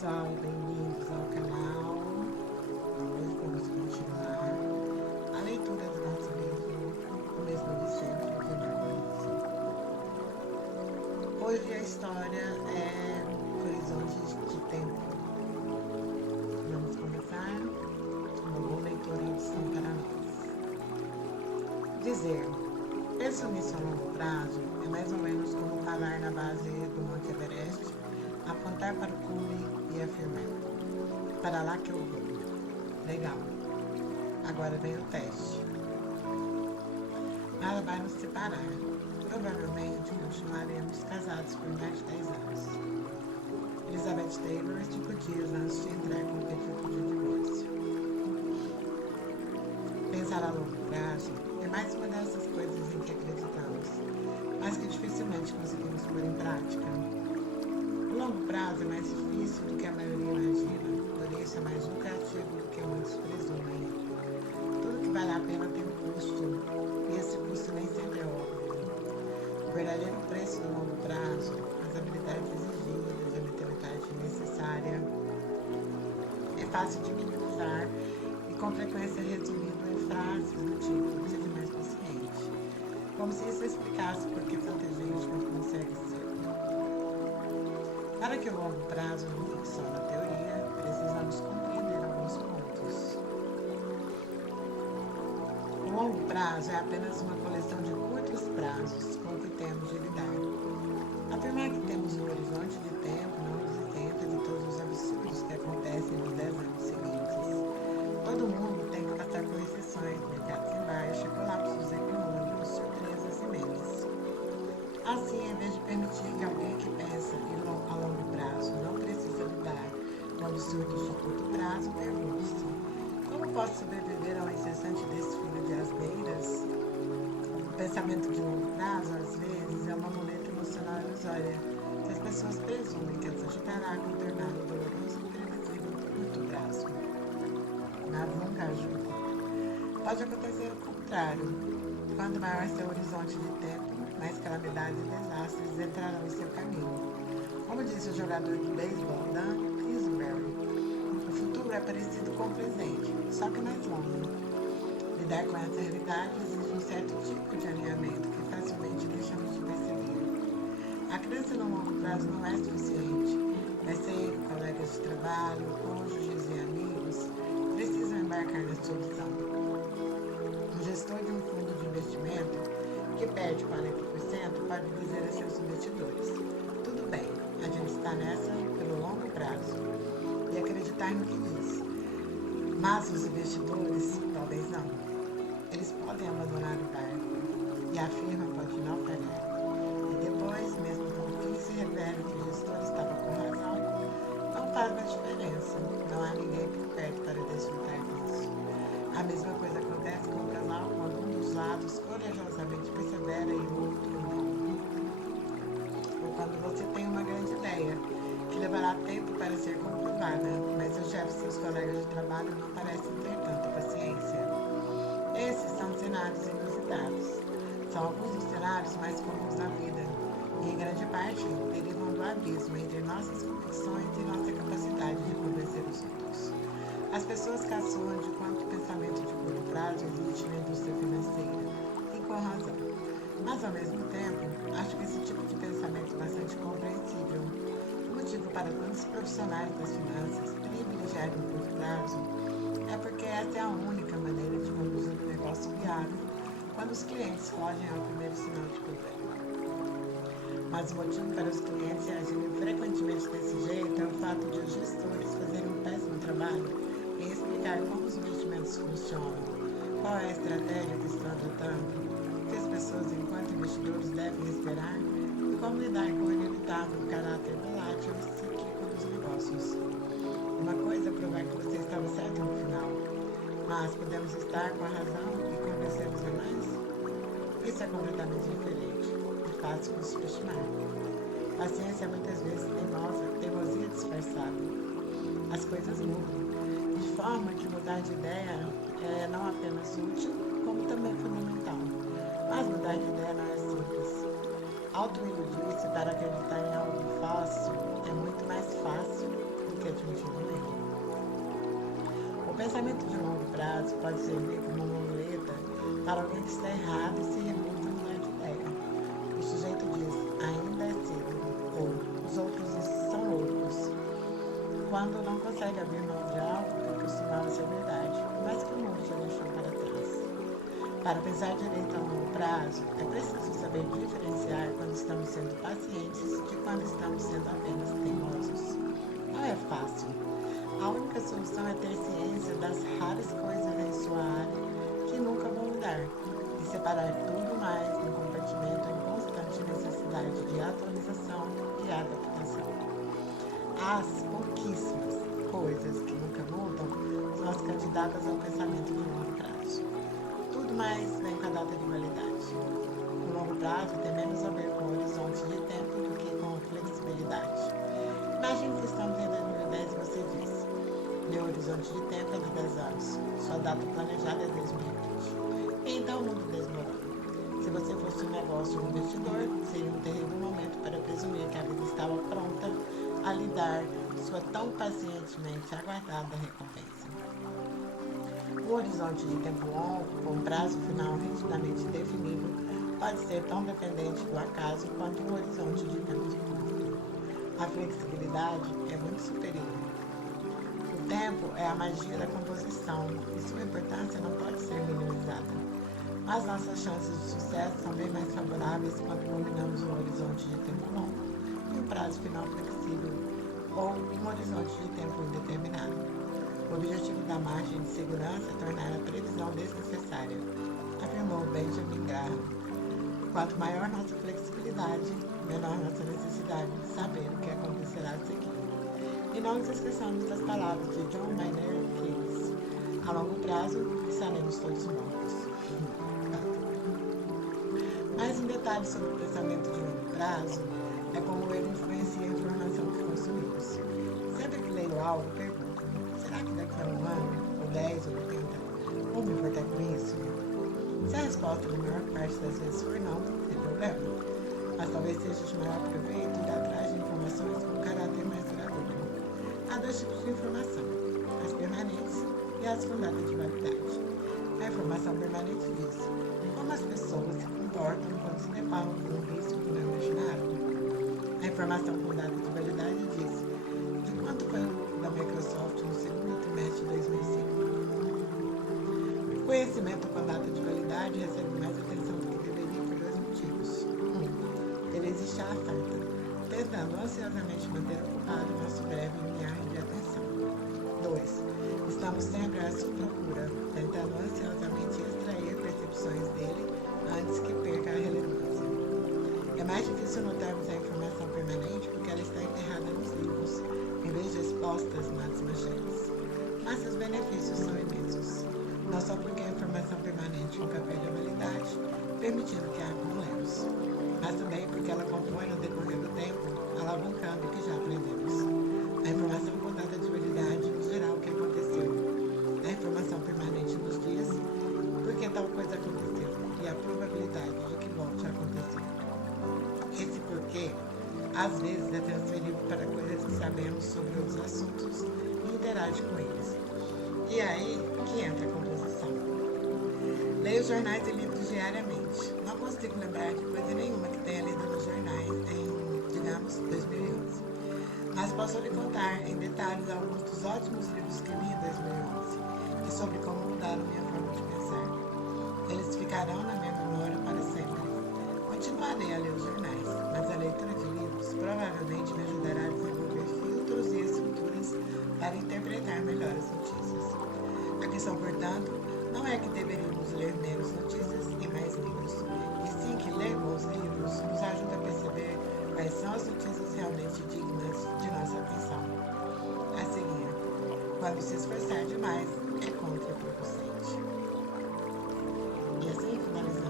pessoal, bem-vindos ao canal. Hoje vamos continuar a leitura do nosso livro O Mesmo de Sempre, de Marguerite. Hoje a história é Horizontes de Tempo. Vamos começar uma boa leitura e edição para nós. Dizer, penso nisso a longo prazo, é mais ou menos como parar na base do Monte Everest, apontar para o cume e afirmar: para lá que eu vou. Legal. Agora vem o teste. Nada vai nos separar. Provavelmente continuaremos casados por mais de 10 anos. Elizabeth Taylor, 5 dias antes de entrar com o pedido de divórcio. Pensar a longo prazo é mais uma dessas coisas em que acreditamos, mas que dificilmente conseguimos pôr em prática. O longo prazo é mais difícil do que a maioria imagina, por isso é mais lucrativo do que muitos presumem. Tudo que vale a pena tem um custo, e esse custo nem sempre é óbvio. O verdadeiro preço do longo prazo, as habilidades exigidas, a mentalidade necessária, é fácil de minimizar e com frequência resumido em frases do tipo: seja mais paciente. Como se isso explicasse por que tanta gente não consegue ser. Para que o longo prazo não fique só na teoria, precisamos compreender alguns pontos. O longo prazo é apenas uma coleção de curtos prazos com que temos de lidar. Afirmar que temos um horizonte de tempo não nos isenta de todos os absurdos que acontecem nos 10 anos seguintes. Todo mundo tem que passar por recessões, mercados em baixa, colapsos econômicos, surpresas e memes. Assim, em vez de permitir que alguém que pensa a longo prazo não precisa lidar com absurdos de curto prazo, pergunte-se: como posso sobreviver a um incessante desfile de asneiras? O pensamento de longo prazo, às vezes, é uma muleta emocional ilusória, que as pessoas presumem que as ajudará a contornar o doloroso e imprevisível curto prazo. Mas nunca ajuda. Pode acontecer o contrário. Quanto maior seu horizonte de tempo, mais calamidades e desastres entrarão em seu caminho. Como disse o jogador de beisebol Dan Pillsbury, o futuro é parecido com o presente, só que mais longo. Lidar com essa realidade exige um certo tipo de alinhamento que facilmente deixamos de perceber. A crença no longo prazo não é suficiente. Parceiros, colegas de trabalho, cônjuges e amigos precisam embarcar na solução. Um gestor de um fundo de investimento que perde 40% pode dizer a seus investidores: tudo bem, a gente está nessa pelo longo prazo, e acreditar no que diz. Mas os investidores, talvez não. Eles podem abandonar o barco, e a firma pode naufragar. E depois, mesmo que o fim se revele que o gestor estava com razão, não faz mais diferença. Não há ninguém por perto para desfrutar disso. A mesma coisa acontece com o casal quando um dos lados corajosamente persevera e o outro não. Ou quando você tem uma grande ideia, que levará tempo para ser comprovada, mas seu chefe e seus colegas de trabalho não parecem ter tanta paciência. Esses são cenários inusitados. São alguns dos cenários mais comuns da vida, e em grande parte derivam do abismo entre nossas convicções e nossa capacidade de convencer os outros. As pessoas caçoam de quanto pensamento de curto prazo existe na indústria financeira, e com razão. Mas, ao mesmo tempo, acho que esse tipo de pensamento é bastante compreensível. O motivo para tantos profissionais das finanças privilegiarem o curto prazo é porque essa é a única maneira de conduzir um negócio viável quando os clientes fogem ao primeiro sinal de problema. Mas o motivo para os clientes agirem frequentemente desse jeito é o fato de os gestores fazerem um péssimo trabalho em explicar como os investimentos funcionam, qual é a estratégia que estão adotando, o que as pessoas, enquanto investidores, devem esperar e como lidar com o inevitável caráter volátil e cíclico dos negócios. Uma coisa é provar que você estava certo no final, mas podemos estar com a razão e convencer os demais? Isso é completamente diferente e fácil de subestimar. Paciência é muitas vezes teimosia disfarçada. As coisas mudam, de forma que mudar de ideia é não apenas útil, como também fundamental. Mas mudar de ideia não é simples. Auto-iludir-se para acreditar em algo fácil é muito mais fácil do que admitir um erro. O pensamento de longo prazo pode servir como uma muleta para alguém que está errado e se rebuta a mudar de ideia. O sujeito diz, ainda é cedo, ou os outros são loucos, quando não consegue abrir mão de algo que costumava ser verdade, mas que o mundo já deixou para trás. Para pensar direito a longo prazo, é preciso saber diferenciar quando estamos sendo pacientes de quando estamos sendo apenas teimosos. Não é fácil. A única solução é ter ciência das raras coisas em sua área que nunca vão mudar e separar tudo mais no compartimento em constante necessidade de atualização e adaptação. As pouquíssimas coisas que nunca mudam são as candidatas ao pensamento de longo prazo. Tudo mais vem com a data de validade. No longo prazo, tem menos a ver com o horizonte de tempo do que com flexibilidade. Imagine que estamos em 2010 e você diz: meu horizonte de tempo é de 10 anos, sua data planejada é 2020. E então o mundo desmorona. Se você fosse um negócio ou um investidor, seria um terrível momento para presumir que a vida estava pronta a lhe dar sua tão pacientemente aguardada recompensa. Um horizonte de tempo longo, com um prazo final rigidamente definido, pode ser tão dependente do acaso quanto um horizonte de tempo curto. A flexibilidade é muito superior. O tempo é a magia da composição e sua importância não pode ser minimizada. Mas nossas chances de sucesso são bem mais favoráveis quando combinamos um horizonte de tempo longo e um prazo final flexível ou um horizonte de tempo indeterminado. O objetivo da margem de segurança é tornar a previsão desnecessária, afirmou Benjamin Graham. Quanto maior nossa flexibilidade, menor nossa necessidade de saber o que acontecerá a seguir. E não nos esqueçamos das palavras de John Maynard Keynes: a longo prazo, estaremos todos mortos. Mais um detalhe sobre o pensamento de longo prazo é como ele influencia a informação que consumimos. Sempre que leio algo, pergunto: será que daqui a um ano, ou 10, ou 80, vou me importar com isso? Se a resposta na maior parte das vezes for não, sem problema. Mas talvez seja de maior proveito ir atrás de informações com caráter mais duradouro. Há dois tipos de informação: as permanentes e as com data de validade. A informação permanente diz como as pessoas se comportam quando se deparam com um risco que não imaginaram. A informação com data de validade diz de quanto foi o lucro da Microsoft no segundo trimestre de 2005. O conhecimento com data de validade recebe mais atenção do que deveria por dois motivos. Ele existe à afeta, tentando ansiosamente manter ocupado nosso breve limiar de atenção. 2. Estamos sempre à sua procura, tentando ansiosamente extrair percepções dele antes que perca a relevância. É mais difícil notarmos a informação permanente porque ela está enterrada nos livros, em vez de expostas nas manchetes. Mas seus benefícios são imensos. Não só porque a informação permanente nunca perde a validade, permitindo que a acumulemos, mas também porque ela compõe no decorrer do tempo, alavancando o que já aprendemos. A informação com data de validade nos dirá o que aconteceu. A informação permanente nos diz por que tal coisa aconteceu e a probabilidade de que volte a acontecer. Esse porquê, às vezes, é transferido para coisas que sabemos sobre outros assuntos e interage com eles. E é aí que entra a composição. Leio jornais e livros diariamente. Não consigo lembrar de coisa nenhuma que tenha lido nos jornais em, digamos, 2011. Mas posso lhe contar em detalhes alguns dos ótimos livros que li em 2011 e sobre como mudaram minha forma de pensar. Eles ficarão na minha memória para sempre. Continuarei a ler os jornais, mas a leitura de livros provavelmente me ajudará a desenvolver filtros e estruturas para interpretar melhor as notícias. A questão, portanto, não é que deveríamos ler menos notícias e mais livros, e sim que ler bons livros nos ajuda a perceber quais são as notícias realmente dignas de nossa atenção. A seguir, quando se esforçar demais, é contraproducente. E assim finalizamos